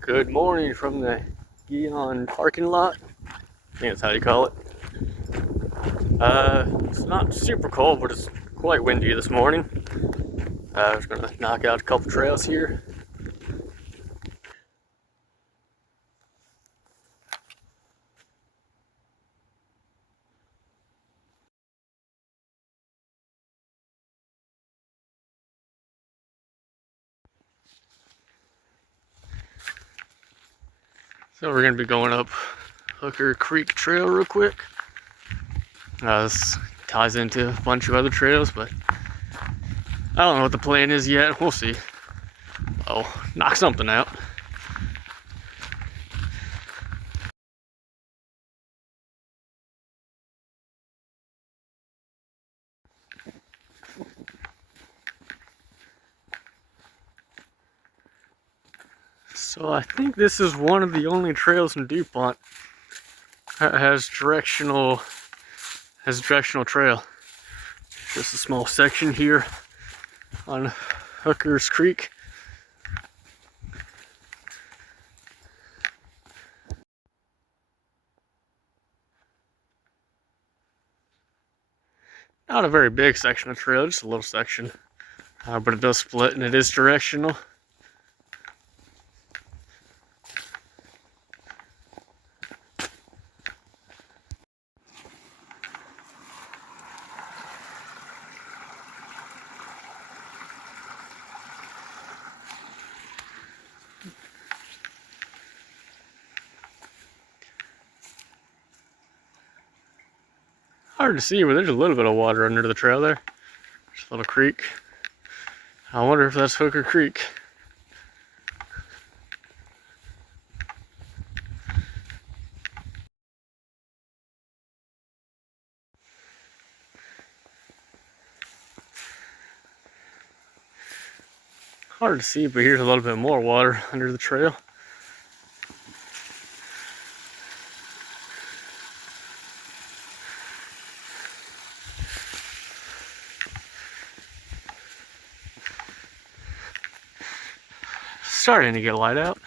Good morning from the Gion parking lot. I think that's how you call it. It's not super cold, but it's quite windy this morning. I was gonna knock out a couple trails here. So we're gonna be going up Hooker Creek Trail real quick. This ties into a bunch of other trails, but I don't know what the plan is yet. We'll see. I'll knock something out. So I think this is one of the only trails in DuPont that has directional trail. Just a small section here on Hooker's Creek. Not a very big section of trail, just a little section. But it does split and it is directional. Hard to see, but there's a little bit of water under the trail there. Just a little creek. I wonder if that's Hooker Creek. Hard to see, but here's a little bit more water under the trail. Starting to get light out.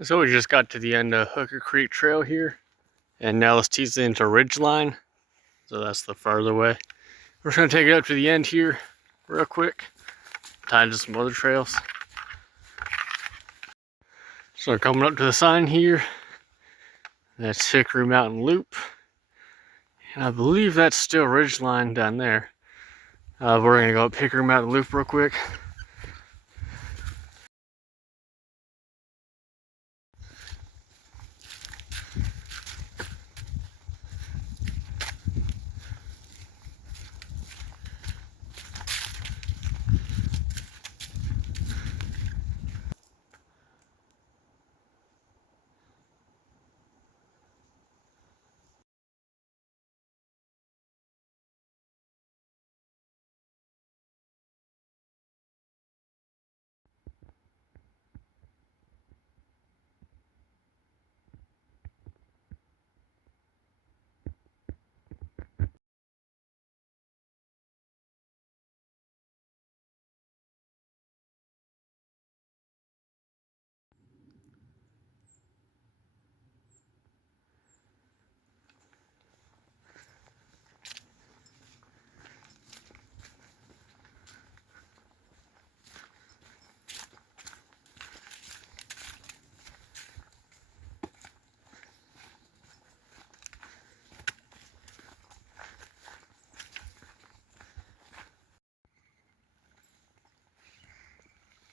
So we just got to the end of Hooker Creek Trail here, and now let's tease it into Ridgeline. So that's the farther way. We're just gonna take it up to the end here real quick, tie into some other trails. So we're coming up to the sign here. That's Hickory Mountain Loop. And I believe that's still Ridgeline down there. We're gonna go up Hickory Mountain Loop real quick.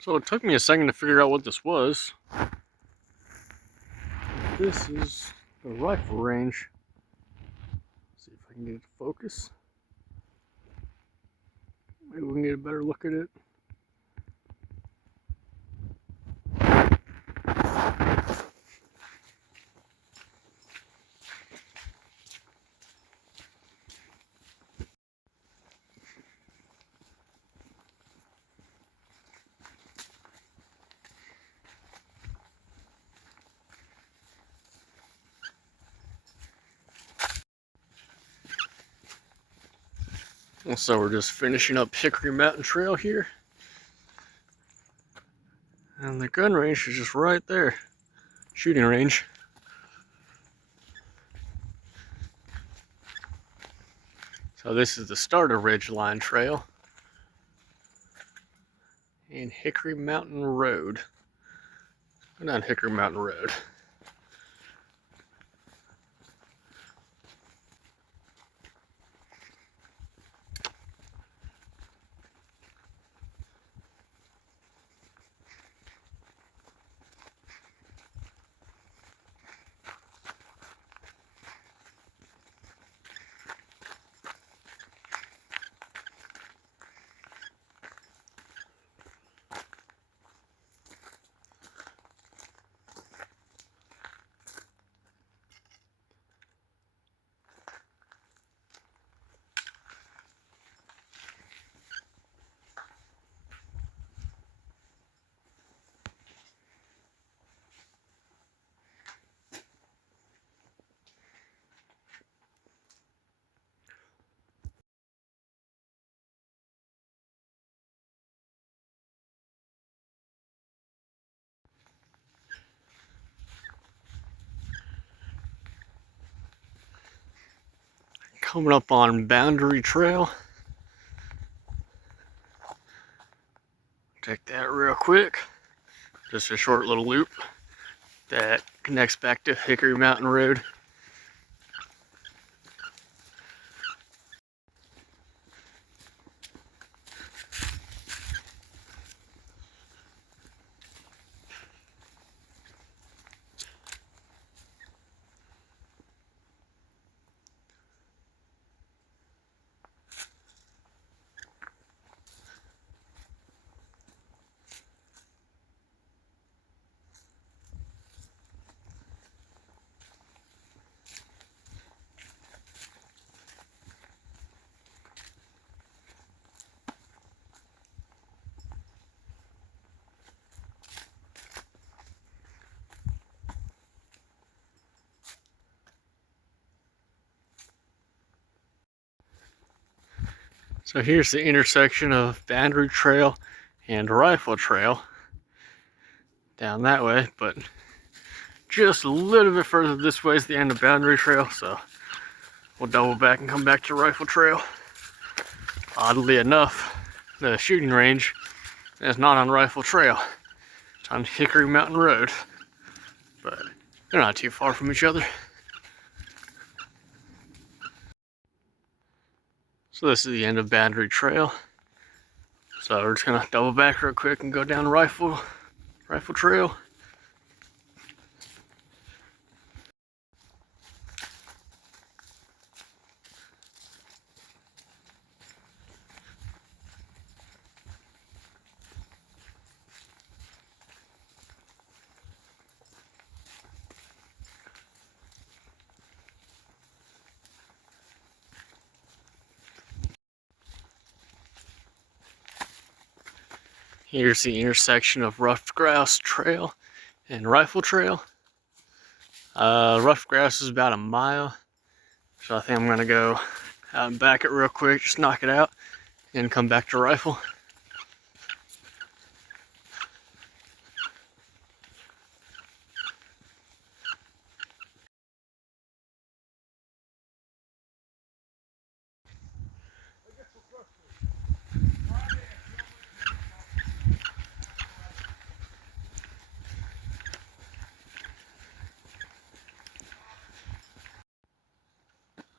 So it took me a second to figure out what this was. This is the rifle range. Let's see if I can get it to focus. Maybe we can get a better look at it. So we're just finishing up Hickory Mountain Trail here. And the gun range is just right there. Shooting range. So this is the start of Ridgeline Trail and Hickory Mountain Road. Go down Hickory Mountain Road. Coming up on Boundary Trail. Take that real quick. Just a short little loop that connects back to Hickory Mountain Road. So here's the intersection of Boundary Trail and Rifle Trail. Down that way, but just a little bit further this way is the end of Boundary Trail, so we'll double back and come back to Rifle Trail. Oddly enough, the shooting range is not on Rifle Trail. It's on Hickory Mountain Road, but they're not too far from each other. So this is the end of Boundary Trail. So we're just gonna double back real quick and go down Rifle Trail. Here's the intersection of Ruffed Grouse Trail and Rifle Trail. Ruffed Grouse is about a mile, so I think I'm gonna go out and back it real quick, just knock it out, and come back to Rifle.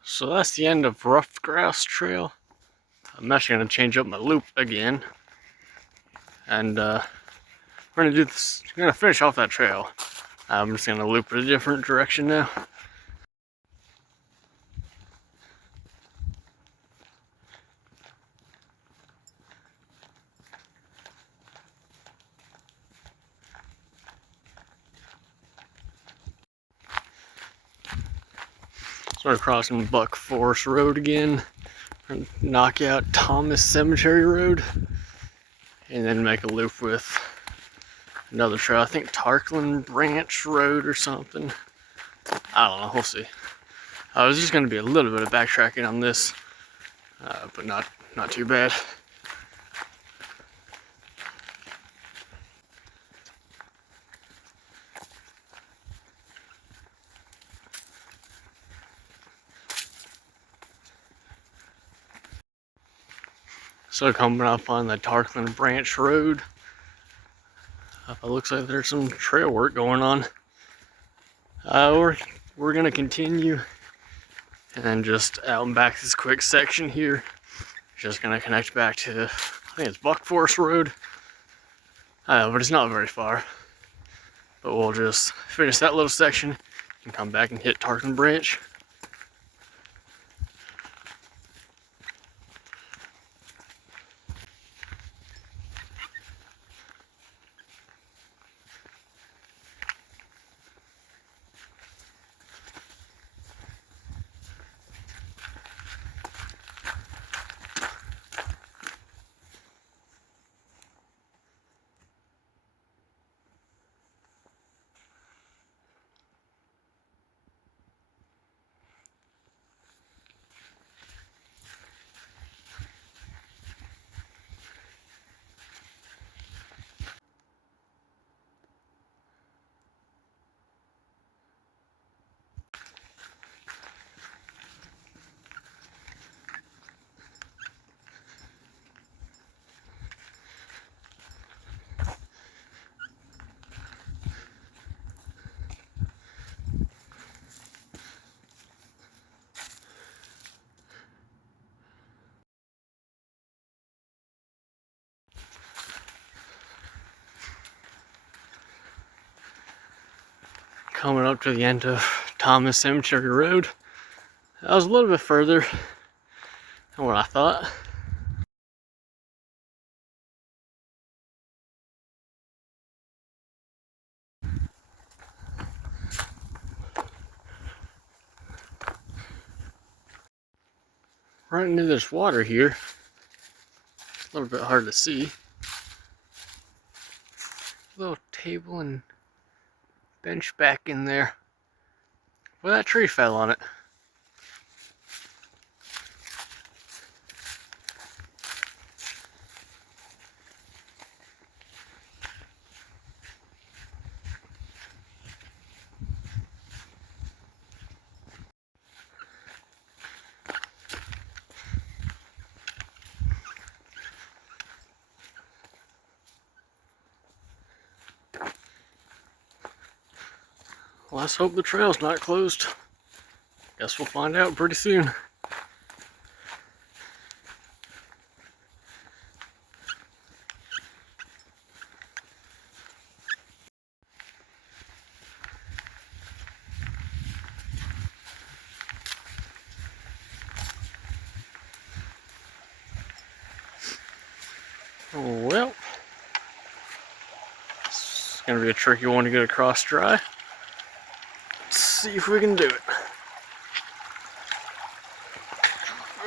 So that's the end of Ruffed Grouse Trail. I'm actually gonna change up my loop again, and we're gonna do this. We're gonna finish off that trail. I'm just gonna loop it a different direction now. So we're crossing Buck Forest Road again. We're gonna knock out Thomas Cemetery Road, and then make a loop with another trail. I think Tarkiln Branch Road or something. I don't know. We'll see. There's just going to be a little bit of backtracking on this, but not not too bad. So coming up on the Tarkiln branch road, it looks like there's some trail work going on. We're gonna continue, and then just out and back this quick section here, just gonna connect back to, I think it's Buck Forest Road. But it's not very far. But we'll just finish that little section and come back and hit Tarkiln branch. Coming up to the end of Thomas Cemetery Road. That was a little bit further than what I thought. Right into this water here. A little bit hard to see. Little table and bench back in there. Well, that tree fell on it. Let's hope the trail's not closed. Guess we'll find out pretty soon. Well, it's gonna be a tricky one to get across dry. Let's see if we can do it.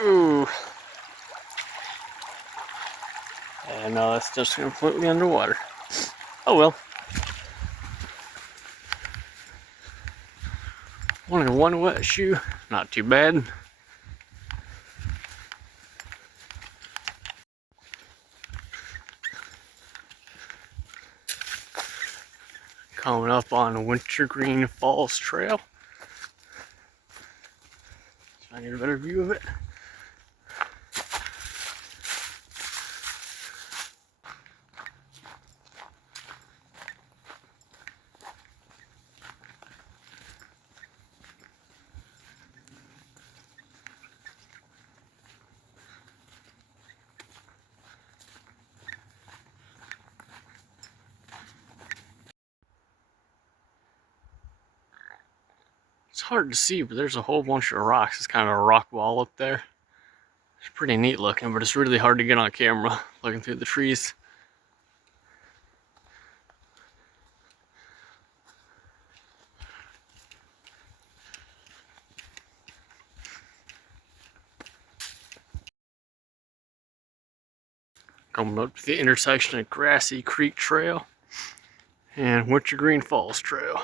Ooh. And no, it's just completely underwater. Oh well. Only one wet shoe, not too bad. Coming up on Wintergreen Falls Trail. So I get a better view of it. It's hard to see, but there's a whole bunch of rocks. It's kind of a rock wall up there. It's pretty neat looking, but it's really hard to get on camera looking through the trees. Coming up to the intersection of Grassy Creek Trail and Wintergreen Falls Trail.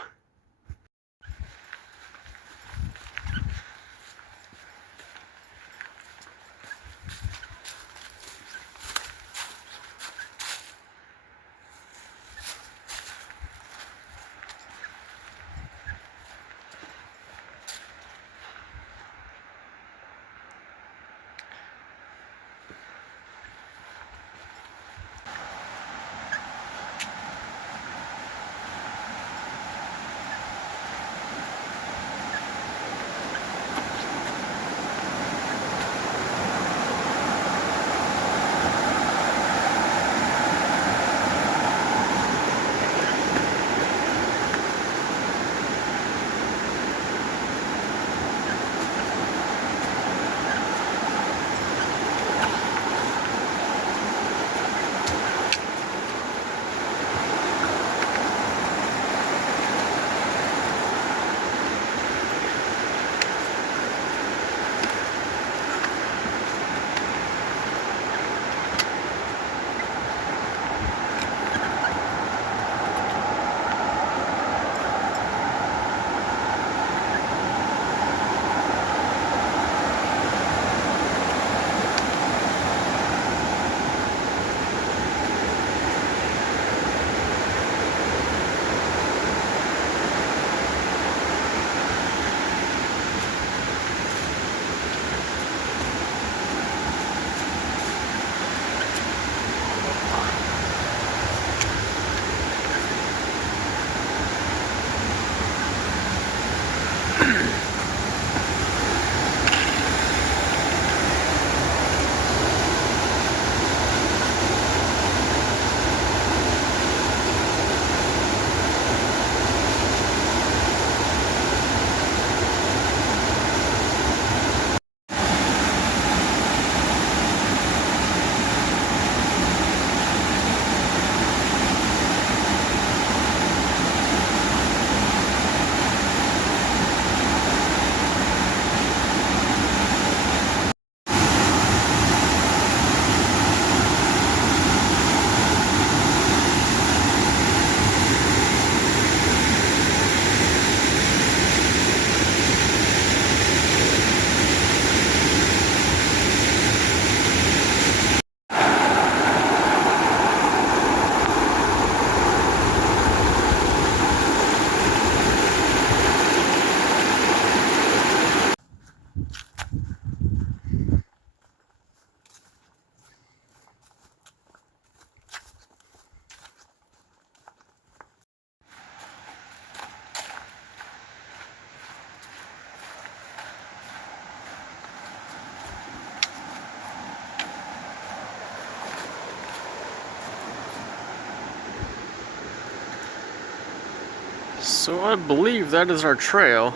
So I believe that is our trail,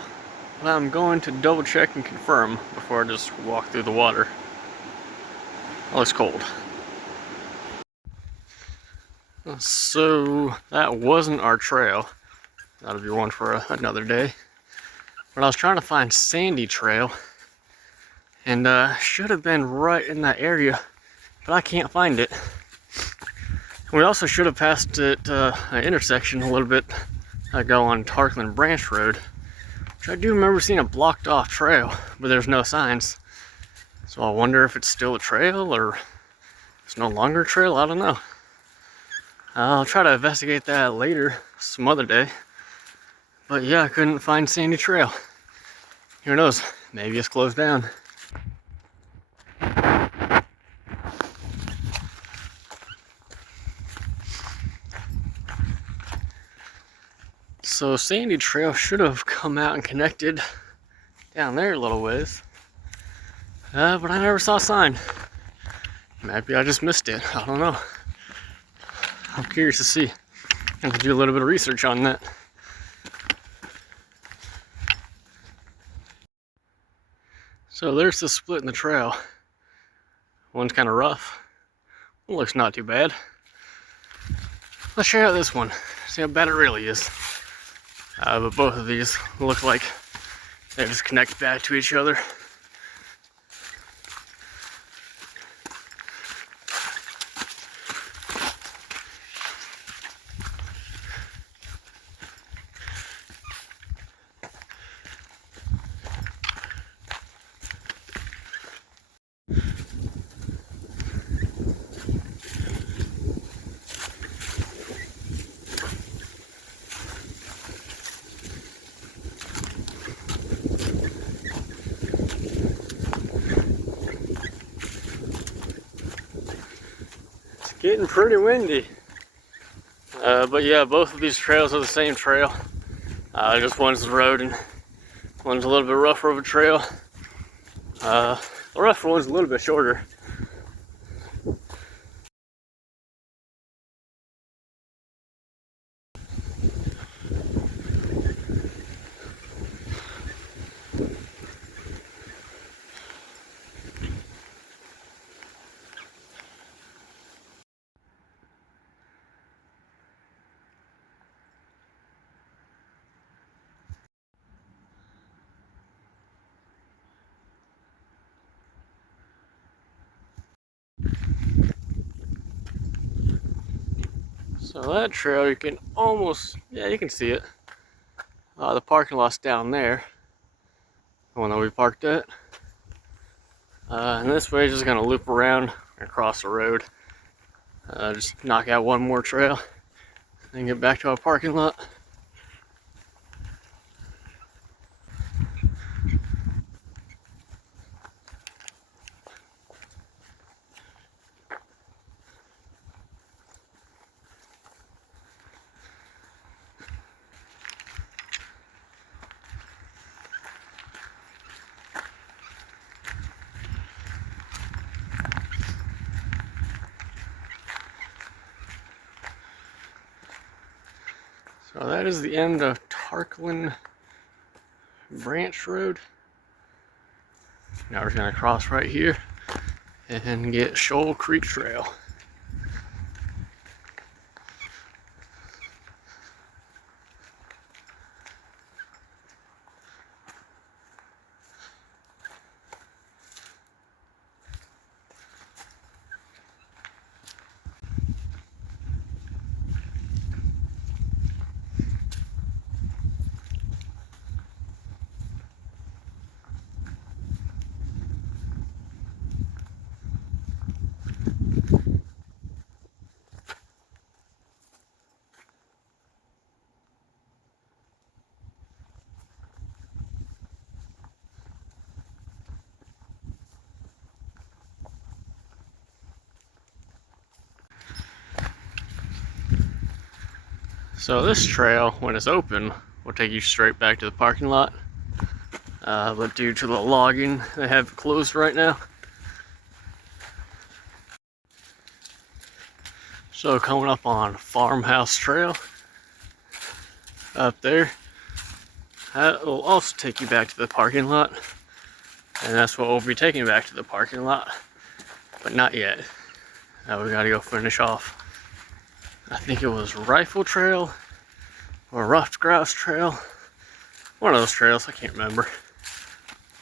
but I'm going to double check and confirm before I just walk through the water. Oh, it's cold. So that wasn't our trail. That'll be one for another day. But I was trying to find Sandy Trail, and should have been right in that area, but I can't find it. We also should have passed it an intersection a little bit ago on Tarkiln Branch Road, which I do remember seeing a blocked off trail, but there's no signs. So I wonder if it's still a trail or it's no longer a trail. I don't know. I'll try to investigate that later, some other day. But yeah, I couldn't find Sandy Trail. Who knows? Maybe it's closed down. So Sandy Trail should have come out and connected down there a little ways. But I never saw a sign. Maybe I just missed it. I don't know. I'm curious to see. I have to do a little bit of research on that. So there's the split in the trail. One's kind of rough. It looks not too bad. Let's check out this one. See how bad it really is. But both of these look like they just connect back to each other. Getting pretty windy. But yeah, both of these trails are the same trail. Just one's the road and one's a little bit rougher of a trail. The rougher one's a little bit shorter. So that trail, you can almost, yeah, you can see it. The parking lot's down there, the one that we parked at. And this way is just gonna loop around and cross the road. Just knock out one more trail and get back to our parking lot. So that is the end of Tarkiln Branch Road. Now we're gonna cross right here and get Shoal Creek Trail. So this trail, when it's open, will take you straight back to the parking lot. But due to the logging, they have it closed right now. So coming up on Farmhouse Trail. up there. That will also take you back to the parking lot. And that's what we'll be taking back to the parking lot. But not yet. Now we gotta go finish off. I think it was Rifle Trail or Ruffed Grouse Trail. One of those trails, I can't remember.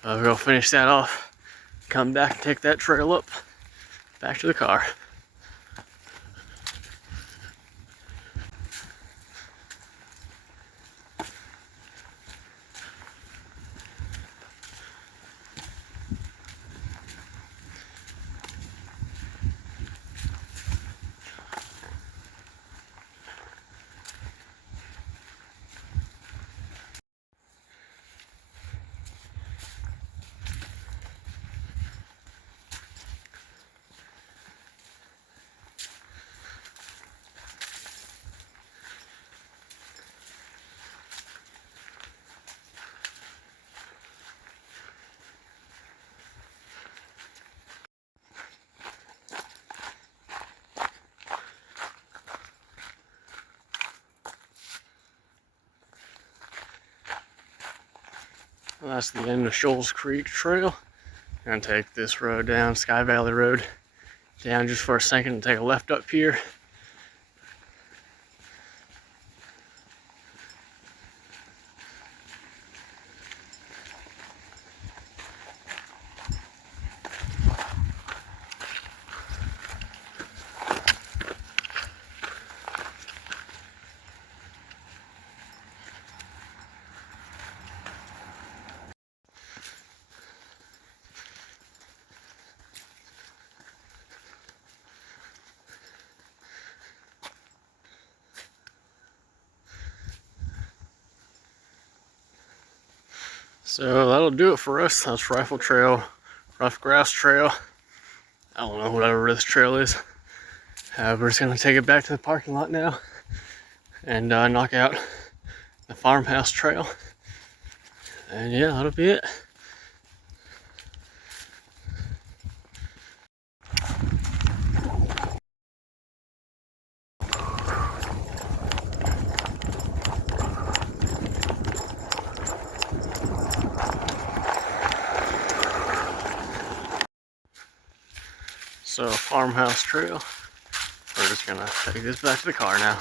We'll go finish that off. Come back and take that trail up. Back to the car. Well, that's the end of Shoals Creek Trail. I'm gonna take this road down, Sky Valley Road, down just for a second and take a left up here. So that'll do it for us. That's Rifle Trail, Rough Grass Trail. I don't know, whatever this trail is. We're just gonna take it back to the parking lot now and knock out the Farmhouse Trail. And yeah, that'll be it. So Farmhouse Trail. We're just gonna take this back to the car now.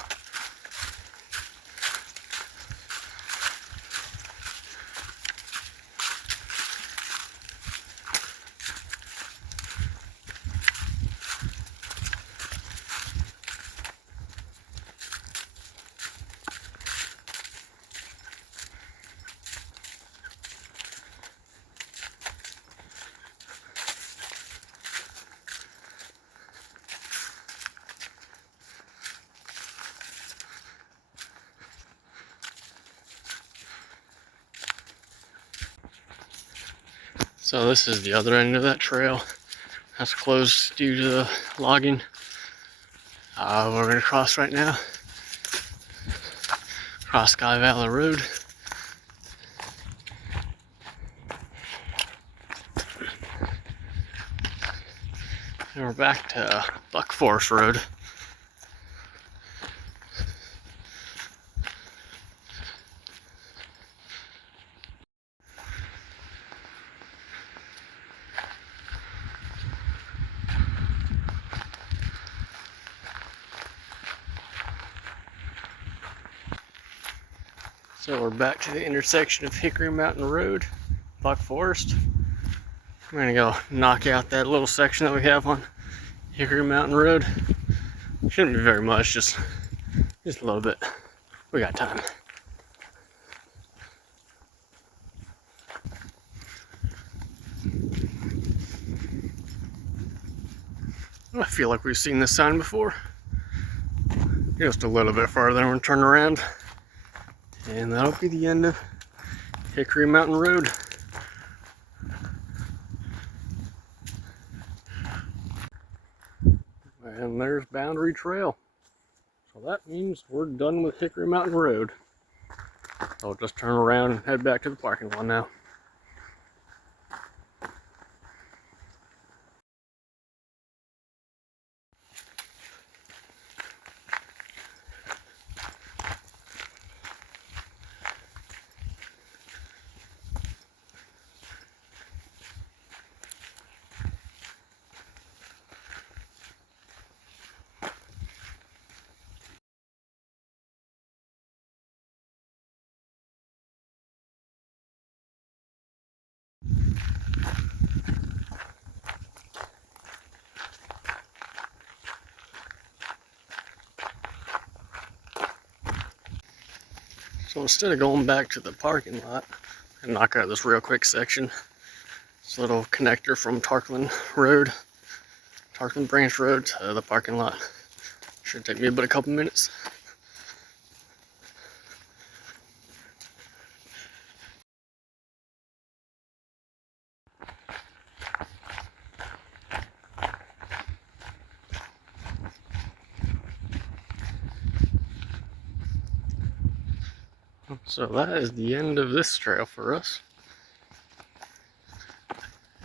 So this is the other end of that trail. That's closed due to the logging. We're gonna cross right now. Cross Sky Valley Road. And we're back to Buck Forest Road. So we're back to the intersection of Hickory Mountain Road, Buck Forest. I'm gonna go knock out that little section that we have on Hickory Mountain Road. Shouldn't be very much, just a little bit. We got time. I feel like we've seen this sign before. Just a little bit farther and we'll turn around. And that'll be the end of Hickory Mountain Road. And there's Boundary Trail. So that means we're done with Hickory Mountain Road. So I'll just turn around and head back to the parking lot now. So instead of going back to the parking lot and knock out this real quick section, this little connector from Tarkiln Branch Road to the parking lot. Should take me about a couple minutes. So that is the end of this trail for us.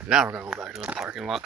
Now we're gonna go back to the parking lot.